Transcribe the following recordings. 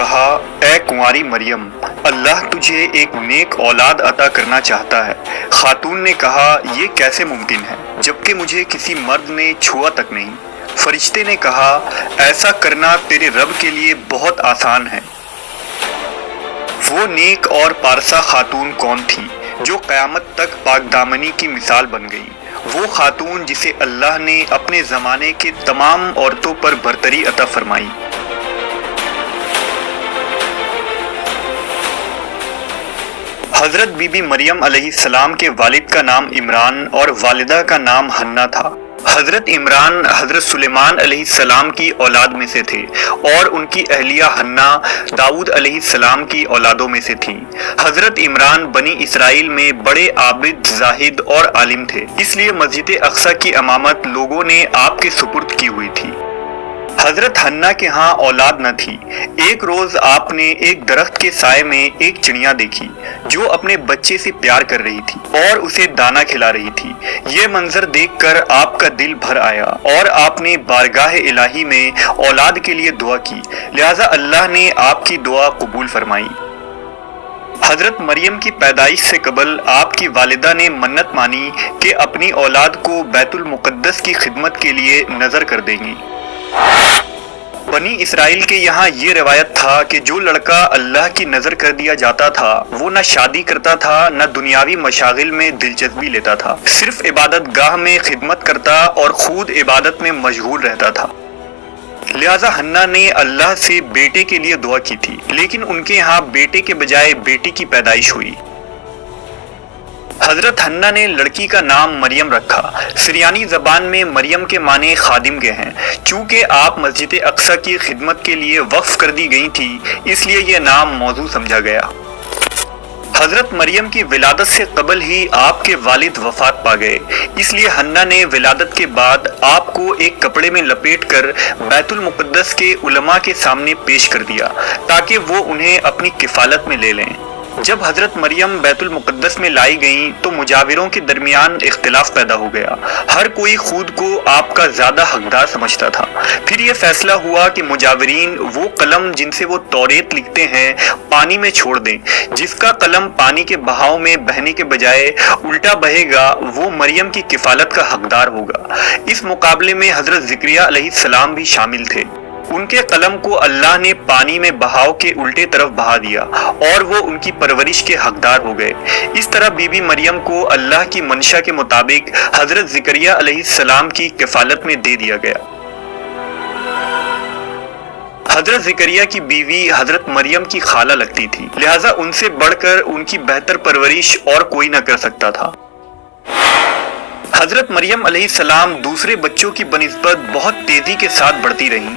کہا اے کنواری مریم اللہ تجھے ایک نیک اولاد عطا کرنا چاہتا ہے۔ خاتون نے کہا یہ کیسے ممکن ہے جبکہ مجھے کسی مرد نے چھوا تک نہیں۔ فرشتے نے کہا ایسا کرنا تیرے رب کے لیے بہت آسان ہے۔ وہ نیک اور پارسا خاتون کون تھی جو قیامت تک پاک دامنی کی مثال بن گئی؟ وہ خاتون جسے اللہ نے اپنے زمانے کے تمام عورتوں پر برتری عطا فرمائی۔ حضرت بی بی مریم علیہ السلام کے والد کا نام عمران اور والدہ کا نام حنہ تھا۔ حضرت عمران حضرت سلیمان علیہ السلام کی اولاد میں سے تھے اور ان کی اہلیہ حنہ داؤد علیہ السلام کی اولادوں میں سے تھیں۔ حضرت عمران بنی اسرائیل میں بڑے عابد، زاہد اور عالم تھے، اس لیے مسجد اقصی کی امامت لوگوں نے آپ کے سپرد کی ہوئی تھی۔ حضرت حنہ کے ہاں اولاد نہ تھی۔ ایک روز آپ نے ایک درخت کے سائے میں ایک چڑیا دیکھی جو اپنے بچے سے پیار کر رہی تھی اور اسے دانا کھلا رہی تھی۔ یہ منظر دیکھ کر آپ کا دل بھر آیا اور آپ نے بارگاہ الہی میں اولاد کے لیے دعا کی، لہٰذا اللہ نے آپ کی دعا قبول فرمائی۔ حضرت مریم کی پیدائش سے قبل آپ کی والدہ نے منت مانی کہ اپنی اولاد کو بیت المقدس کی خدمت کے لیے نذر کر دیں گی۔ بنی اسرائیل کے یہاں یہ روایت تھا کہ جو لڑکا اللہ کی نظر کر دیا جاتا تھا وہ نہ شادی کرتا تھا نہ دنیاوی مشاغل میں دلچسپی لیتا تھا، صرف عبادت گاہ میں خدمت کرتا اور خود عبادت میں مشغول رہتا تھا۔ لہٰذا حنہ نے اللہ سے بیٹے کے لیے دعا کی تھی، لیکن ان کے ہاں بیٹے کے بجائے بیٹی کی پیدائش ہوئی۔ حضرت حنہ نے لڑکی کا نام مریم رکھا۔ سریانی زبان میں مریم کے معنی خادم کے ہیں۔ چونکہ آپ مسجد اقصی کی خدمت کے لیے وقف کر دی گئی تھی اس لیے یہ نام موزوں سمجھا گیا۔ حضرت مریم کی ولادت سے قبل ہی آپ کے والد وفات پا گئے، اس لیے حنہ نے ولادت کے بعد آپ کو ایک کپڑے میں لپیٹ کر بیت المقدس کے علماء کے سامنے پیش کر دیا تاکہ وہ انہیں اپنی کفالت میں لے لیں۔ جب حضرت مریم بیت المقدس میں لائی گئیں تو مجاوروں کے درمیان اختلاف پیدا ہو گیا۔ ہر کوئی خود کو آپ کا زیادہ حقدار سمجھتا تھا۔ پھر یہ فیصلہ ہوا کہ مجاورین وہ قلم جن سے وہ توریت لکھتے ہیں پانی میں چھوڑ دیں۔ جس کا قلم پانی کے بہاؤ میں بہنے کے بجائے الٹا بہے گا وہ مریم کی کفالت کا حقدار ہوگا۔ اس مقابلے میں حضرت زکریا علیہ السلام بھی شامل تھے۔ ان کے قلم کو اللہ نے پانی میں بہاؤ کے الٹے طرف بہا دیا اور وہ ان کی پرورش کے حقدار ہو گئے۔ اس طرح بی بی مریم کو اللہ کی منشا کے مطابق حضرت زکریا علیہ السلام کی کفالت میں دے دیا گیا۔ حضرت زکریا کی بیوی حضرت مریم کی خالہ لگتی تھی، لہٰذا ان سے بڑھ کر ان کی بہتر پرورش اور کوئی نہ کر سکتا تھا۔ حضرت مریم علیہ السلام دوسرے بچوں کی بنسبت بہت تیزی کے ساتھ بڑھتی رہیں۔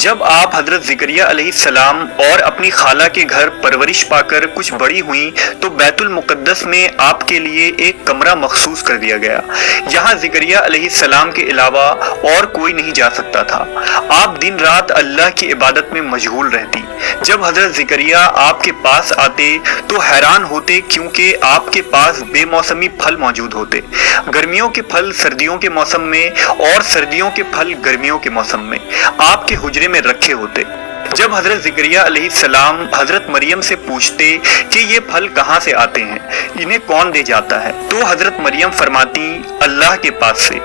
جب آپ حضرت زکریا علیہ السلام اور اپنی خالہ کے گھر پرورش پا کر کچھ بڑی ہوئیں تو بیت المقدس میں آپ کے لیے ایک کمرہ مخصوص کر دیا گیا۔ یہاں زکریا علیہ السلام کے علاوہ اور کوئی نہیں جا سکتا تھا۔ آپ دن رات اللہ کی عبادت میں مشغول رہتی۔ جب حضرت زکریا آپ کے پاس آتے تو حیران ہوتے کیونکہ آپ کے پاس بے موسمی پھل موجود ہوتے، گرمیوں کے پھل سردیوں کے موسم میں اور سردیوں کے پھل گرمیوں کے موسم میں آپ کے حجرے میں رکھے ہوتے۔ جب حضرت زکریا علیہ السلام حضرت مریم سے پوچھتے کہ یہ پھل کہاں سے آتے ہیں، انہیں کون دے جاتا ہے، تو حضرت مریم فرماتی اللہ کے پاس سے۔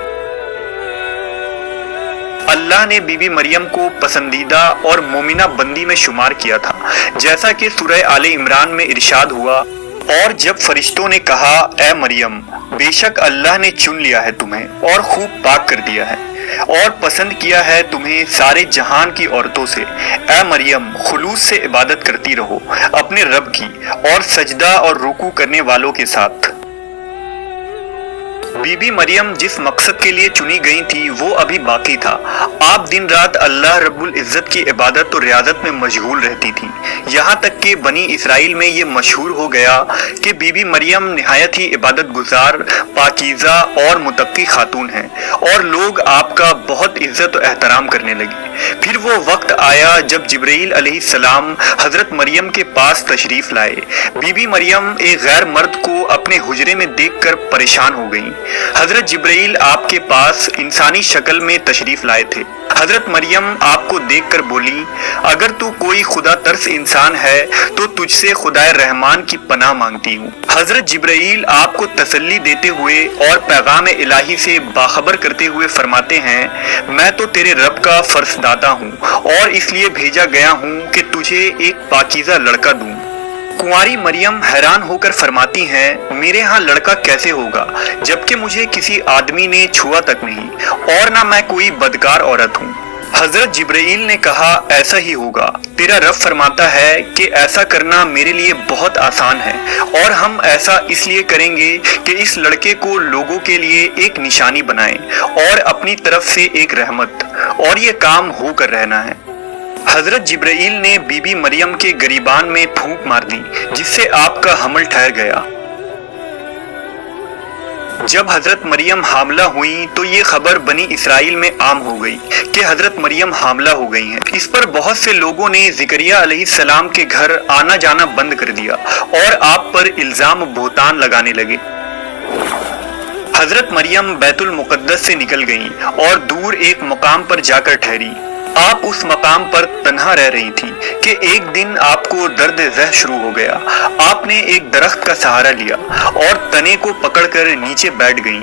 اللہ نے بی بی مریم کو پسندیدہ اور مومنہ بندی میں شمار کیا تھا، جیسا کہ سورہ آل عمران میں ارشاد ہوا، اور جب فرشتوں نے کہا اے مریم بے شک اللہ نے چن لیا ہے تمہیں اور خوب پاک کر دیا ہے اور پسند کیا ہے تمہیں سارے جہان کی عورتوں سے، اے مریم خلوص سے عبادت کرتی رہو اپنے رب کی اور سجدہ اور رکوع کرنے والوں کے ساتھ۔ بی بی مریم جس مقصد کے لیے چنی گئی تھی وہ ابھی باقی تھا۔ آپ دن رات اللہ رب العزت کی عبادت اور ریاضت میں مشغول رہتی تھی، یہاں تک کہ بنی اسرائیل میں یہ مشہور ہو گیا کہ بی بی مریم نہایت ہی عبادت گزار، پاکیزہ اور متقی خاتون ہیں، اور لوگ آپ کا بہت عزت و احترام کرنے لگے۔ پھر وہ وقت آیا جب جبرائیل علیہ السلام حضرت مریم کے پاس تشریف لائے۔ بی بی مریم ایک غیر مرد کو اپنے حجرے میں دیکھ کر پریشان ہو گئیں۔ حضرت جبرائیل آپ کے پاس انسانی شکل میں تشریف لائے تھے۔ حضرت مریم آپ کو دیکھ کر بولی، اگر تو کوئی خدا ترس انسان ہے تو تجھ سے خدائے رحمان کی پناہ مانگتی ہوں۔ حضرت جبرائیل آپ کو تسلی دیتے ہوئے اور پیغام الہی سے باخبر کرتے ہوئے فرماتے ہیں، میں تو تیرے رب کا فرزدادہ ہوں اور اس لیے بھیجا گیا ہوں کہ تجھے ایک پاکیزہ لڑکا دوں۔ کنواری مریم حیران ہو کر فرماتی ہیں، میرے ہاں لڑکا کیسے ہوگا جبکہ مجھے کسی آدمی نے چھوا تک نہیں اور نہ میں کوئی بدکار عورت ہوں۔ حضرت جبرائیل نے کہا، ایسا ہی ہوگا، تیرا رب فرماتا ہے کہ ایسا کرنا میرے لیے بہت آسان ہے، اور ہم ایسا اس لیے کریں گے کہ اس لڑکے کو لوگوں کے لیے ایک نشانی بنائیں اور اپنی طرف سے ایک رحمت، اور یہ کام ہو کر رہنا ہے۔ حضرت جبرائیل نے بی بی مریم کے گریبان میں پھونک مار دی جس سے آپ کا حمل ٹھہر گیا۔ جب حضرت مریم حاملہ ہوئیں تو یہ خبر بنی اسرائیل میں عام ہو گئی کہ حضرت مریم حاملہ ہو گئی ہیں۔ اس پر بہت سے لوگوں نے زکریا علیہ السلام کے گھر آنا جانا بند کر دیا اور آپ پر الزام بہتان لگانے لگے۔ حضرت مریم بیت المقدس سے نکل گئیں اور دور ایک مقام پر جا کر ٹھہری۔ آپ اس مقام پر تنہا رہ رہی تھی کہ ایک دن آپ کو درد ذہ شروع ہو گیا۔ آپ نے ایک درخت کا سہارا لیا اور تنے کو پکڑ کر نیچے بیٹھ گئیں۔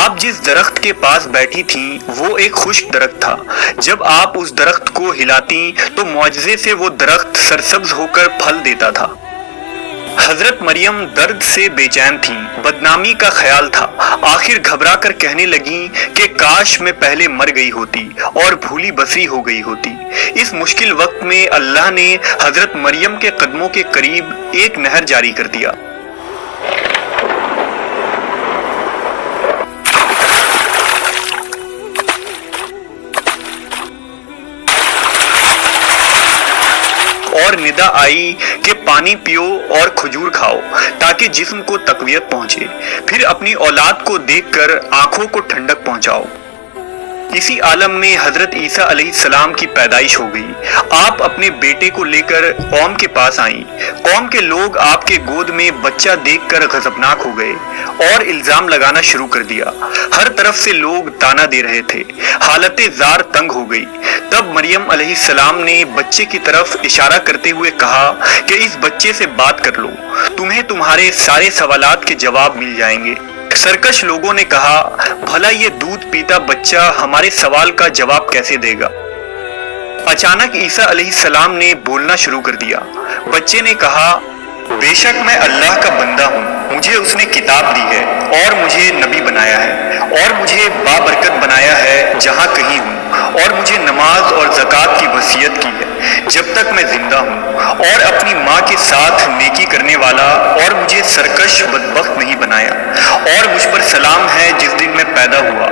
آپ جس درخت کے پاس بیٹھی تھیں وہ ایک خشک درخت تھا۔ جب آپ اس درخت کو ہلاتیں تو معجزے سے وہ درخت سرسبز ہو کر پھل دیتا تھا۔ حضرت مریم درد سے بے چین تھیں، بدنامی کا خیال تھا۔ آخر گھبرا کر کہنے لگیں کہ کاش میں پہلے مر گئی ہوتی اور بھولی بسری ہو گئی ہوتی۔ اس مشکل وقت میں اللہ نے حضرت مریم کے قدموں کے قریب ایک نہر جاری کر دیا۔ اور ندا آئی کہ پانی پیو اور کھجور کھاؤ تاکہ جسم کو تقویت پہنچے، پھر اپنی اولاد کو دیکھ کر آنکھوں کو ٹھنڈک پہنچاؤ۔ اسی عالم میں حضرت عیسیٰ علیہ السلام کی پیدائش ہو گئی۔ آپ اپنے بیٹے کو لے کر قوم کے پاس آئیں۔ قوم کے لوگ آپ کے گود میں بچہ دیکھ کر غضبناک ہو گئے اور الزام لگانا شروع کر دیا۔ ہر طرف سے لوگ تانا دے رہے تھے۔ حالت زار تنگ ہو گئی۔ تب مریم علیہ السلام نے بچے کی طرف اشارہ کرتے ہوئے کہا کہ اس بچے سے بات کر لو، تمہیں تمہارے سارے سوالات کے جواب مل جائیں گے۔ سرکش لوگوں نے کہا، بھلا یہ دودھ پیتا بچہ ہمارے سوال کا جواب کیسے دے گا؟ اچانک عیسیٰ علیہ السلام نے بولنا شروع کر دیا۔ بچے نے کہا، بے شک میں اللہ کا بندہ ہوں، مجھے اس نے کتاب دی ہے اور مجھے نبی بنایا ہے اور مجھے بابرکت بنایا ہے جہاں کہیں ہوں، اور مجھے نماز اور زکوٰۃ کی وصیت کی ہے جب تک میں زندہ ہوں، اور اپنی ماں کے ساتھ نیکی کرنے والا، اور مجھے سرکش بدبخت نہیں بنایا، اور مجھ پر سلام ہے جس دن میں پیدا ہوا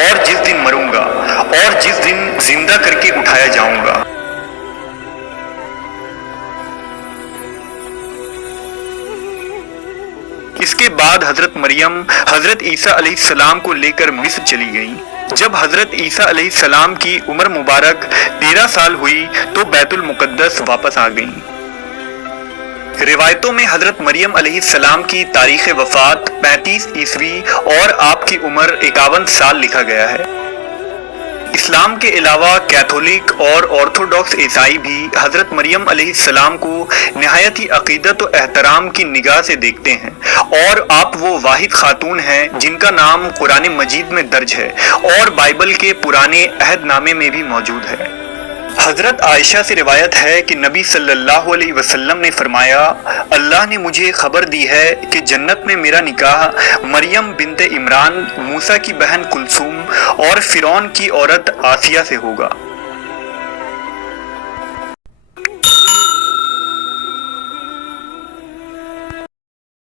اور جس دن مروں گا اور جس دن زندہ کر کے اٹھایا جاؤں گا۔ اس کے بعد حضرت مریم حضرت عیسیٰ علیہ السلام کو لے کر مصر چلی گئیں۔ جب حضرت عیسیٰ علیہ السلام کی عمر مبارک 13 سال ہوئی تو بیت المقدس واپس آ گئیں۔ روایتوں میں حضرت مریم علیہ السلام کی تاریخ وفات 35 عیسوی اور آپ کی عمر 51 سال لکھا گیا ہے۔ اسلام کے علاوہ کیتھولک اور آرتھوڈاکس عیسائی بھی حضرت مریم علیہ السلام کو نہایت ہی عقیدت و احترام کی نگاہ سے دیکھتے ہیں، اور آپ وہ واحد خاتون ہیں جن کا نام قرآن مجید میں درج ہے اور بائبل کے پرانے عہد نامے میں بھی موجود ہے۔ حضرت عائشہ سے روایت ہے کہ نبی صلی اللہ علیہ وسلم نے فرمایا، اللہ نے مجھے خبر دی ہے کہ جنت میں میرا نکاح مریم بنت عمران، موسیٰ کی بہن کلثوم اور فرعون کی عورت آسیہ سے ہوگا۔